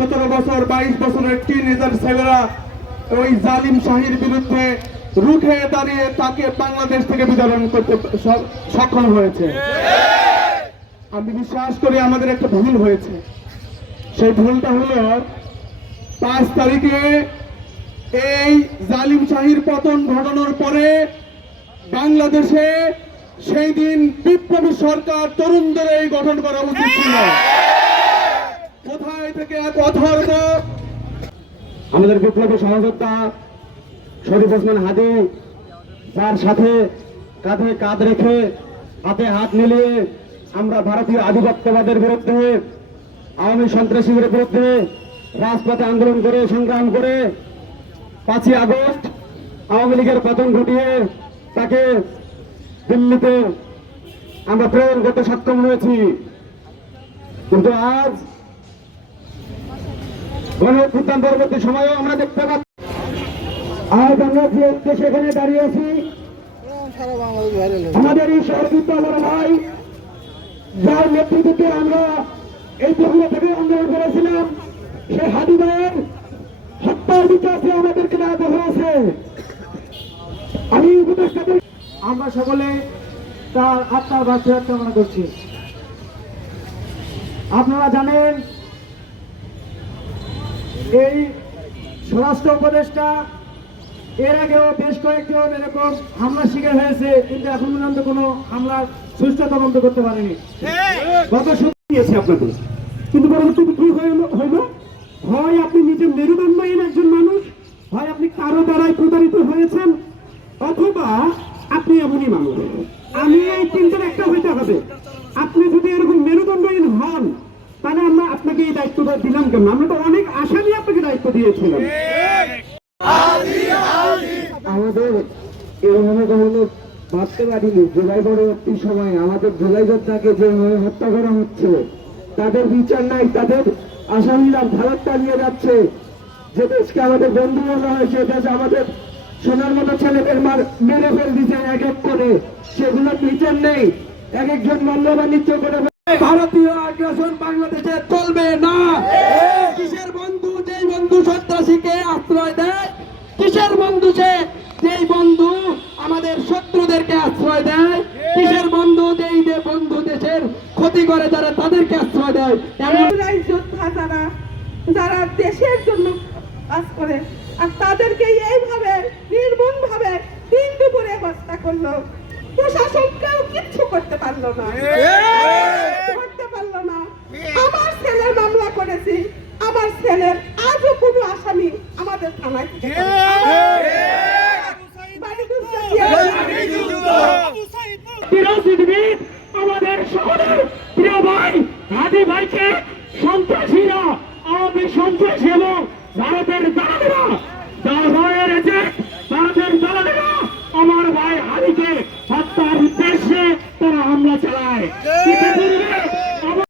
17 বছর 22 বছরের টিনেজার ছেলেরা ওই জালিম শাহীর বিরুদ্ধে রুখে দাঁড়িয়ে তাকে বাংলাদেশ থেকে বিতরণ করতে সক্ষম হয়েছে। আমি বিশ্বাস করি আমাদের একটা ভুল হয়েছে। সেই ভুলটা হলো 5 তারিখে এই জালিম শাহীর পতন ঘটানোর পরে বাংলাদেশে সেই দিন বিপ্লবী সরকার তরুণদের এই গঠন করা উচিত ছিল। কোথায় থেকে এক অথর্ব আমাদের বিপ্লবী সহযোদ্ধা শরীফ ওসমান হাদি, যার সাথে কাঁধে কাঁধ রেখে হাতে হাত মিলিয়ে আমরা ভারতীয় আধিপত্যবাদের বিরুদ্ধে, আওয়ামী সন্ত্রাসীদের বিরুদ্ধে রাজপথে আন্দোলন করে সংগ্রাম করে 5ই আগস্ট আওয়ামী লীগের পতন ঘটিয়ে তাকে দিল্লিতে আমরা প্রেরণ করতে সক্ষম হয়েছি। কিন্তু আজ গণঅভ্যুত্থান পরবর্তী সময়েও আমরা দেখতে পাচ্ছি, আজ আমরা যে উদ্দেশ্যে এখানে দাঁড়িয়ে আছি, আমাদের এই সহযোগিত বড় ভাই যার নেতৃত্বে আমরা এই প্রক্রিয়া থেকে আন্দোলন করেছিলাম, সে হাদি ভাইয়ের হত্যার বিচারে আমাদেরকে নেওয়া হয়েছে। আমি উপদেষ্টাদের আমরা সকলে তার আত্মার বাঁচিয়ে কামনা করছি। আপনারা জানেন এই স্বরাষ্ট্র উপদেষ্টা এর আগেও বেশ কয়েকজন এরকম হামলার শিকার হয়েছে, কিন্তু এখন পর্যন্ত কোনো হামলার সুষ্ঠু তদন্ত করতে পারেনি। গত দিয়েছে আপনাদের, কিন্তু পরবর্তীতে কি হইল? হয় আপনি নিজে মেরুদণ্ডহীন একজন মানুষ, হয় আপনি কারো দ্বারাই প্রতারিত হয়েছেন, অথবা আপনি এমনই মানুষ। আমি এই তিনটার একটা হইতে হবে। আপনি যদি এরকম মেরুদণ্ডহীন হন, তাহলে আমরা আপনাকে এই দায়িত্বটা দিলাম কেন? আমরা তো অনেক আশা নিয়ে আপনাকে দায়িত্ব দিয়েছিলাম। আমাদের এভাবে কখনো ভাবতে পারিনি জুলাই পরবর্তী সময়ে আমাদের জুলাই যোদ্ধাকে যেভাবে হত্যা করা হচ্ছে, তাদের বিচার নাই, তাদের আসামিরা ভারত চালিয়ে যাচ্ছে। যে দেশকে আমাদের বন্ধু বলা হয়, সে দেশ আমাদের সোনার মতো ছেলেদের মেরে ফেল দিচ্ছে এক এক করে, সেগুলোর বিচার নেই। এক একজন মূল্য বাণিজ্য করে ভারতীয় আগ্রাসন বাংলাদেশে চলবে না। কিসের বন্ধু? যেই বন্ধু সন্ত্রাসীকে আশ্রয় দেয়। কিসের বন্ধু? যেই বন্ধু আমাদের শত্রুদেরকে আশ্রয় দেয়। কিসের বন্ধু? যেই বন্ধু দেশের ক্ষতি করে যারা তাদেরকে আশ্রয় দেয়। এমন যোদ্ধা যারা দেশের জন্য কাজ করে, আর তাদেরকে এইভাবে নির্মম ভাবে দিন দুপুরে হত্যা করলো। প্রশাসন কেউ কিচ্ছু করতে পারলো না। আমার ছেলের মামলা করেছি, আমার ছেলের আজও কোনো আসামি আমাদের থানায় আমাদের শহরের প্রিয় ভাই হাদি ভাইকে সন্ত্রাসীরা, আওয়ামী সন্ত্রাসী এবং ভারতের দালালেরা